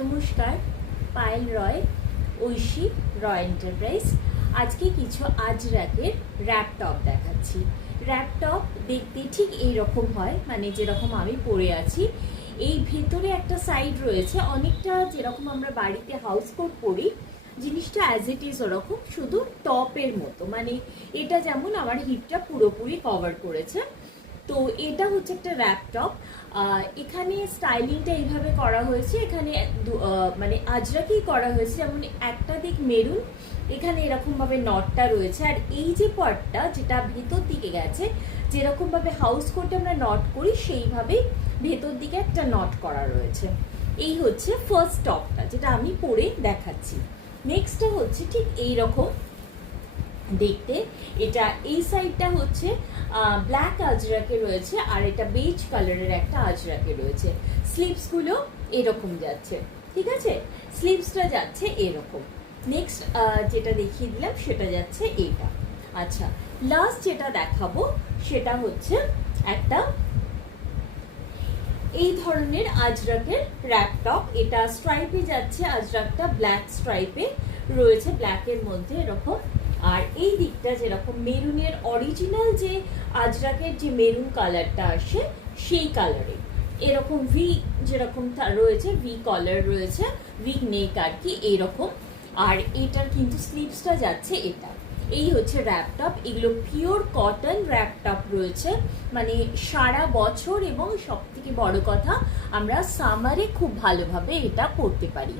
নমস্কার, পায়েল রয়, ঐশী রয় এন্টারপ্রাইজ। আজকে কিছু আজরাকের র্যাপ টপ দেখাচ্ছি। র্যাপ টপ দেখতে ঠিক এইরকম হয়, মানে যেরকম আমি পরে আছি। এই ভেতরে একটা সাইড রয়েছে, অনেকটা যেরকম আমরা বাড়িতে হাউস কোট পরি, জিনিসটা অ্যাজ ইট ইজ ওরকম, শুধু টপের মতো। মানে এটা যেমন আমার হিপটা পুরোপুরি কভার করেছে। তো এটা হচ্ছে একটা র্যাপ টপ। এখানে স্টাইলিংটা এইভাবে করা হয়েছে, এখানে মানে আজরাকেই করা হয়েছে। যেমন একটা দিক মেরুন, এখানে এরকমভাবে নটটা রয়েছে। আর এই যে পার্টটা যেটা ভেতর দিকে গেছে, যেরকমভাবে হাউস কোটে আমরা নট করি সেইভাবেই ভেতর দিকে একটা নট করা রয়েছে। এই হচ্ছে ফার্স্ট টপটা, যেটা আমি পরে দেখাচ্ছি। নেক্সটটা হচ্ছে ঠিক এইরকম দেখতে। এটা এই সাইডটা হচ্ছে ব্ল্যাক আজরাকে রয়েছে, আর এটা বেজ কালারের একটা আজরাকে রয়েছে। স্লিভসগুলো এরকম যাচ্ছে, ঠিক আছে? স্লিভসটা যাচ্ছে এরকম। নেক্সট যেটা দেখিয়ে দিলাম সেটা যাচ্ছে এইটা। আচ্ছা, লাস্ট যেটা দেখাবো সেটা হচ্ছে একটা এই ধরনের আজরাকের র্যাপ টপ। এটা স্ট্রাইপে যাচ্ছে, আজরাকটা ব্ল্যাক স্ট্রাইপে রয়েছে, ব্ল্যাকের মধ্যে এরকম। আর এই দিকটা যেরকম মেরুনের অরিজিনাল যে আজরাকের যে মেরুন কালারটা আসে সেই কালারে এরকম ভি যেরকম রয়েছে, ভি কলার রয়েছে, ভি নেক আর কি এরকম। আর এটার কিন্তু স্লিভসটা যাচ্ছে এটা। এই হচ্ছে র্যাপ টপ। এগুলো পিওর কটন র্যাপ টপ রয়েছে, মানে সারা বছর, এবং সব থেকে বড় কথা আমরা সামারে খুব ভালোভাবে এটা পরতে পারি।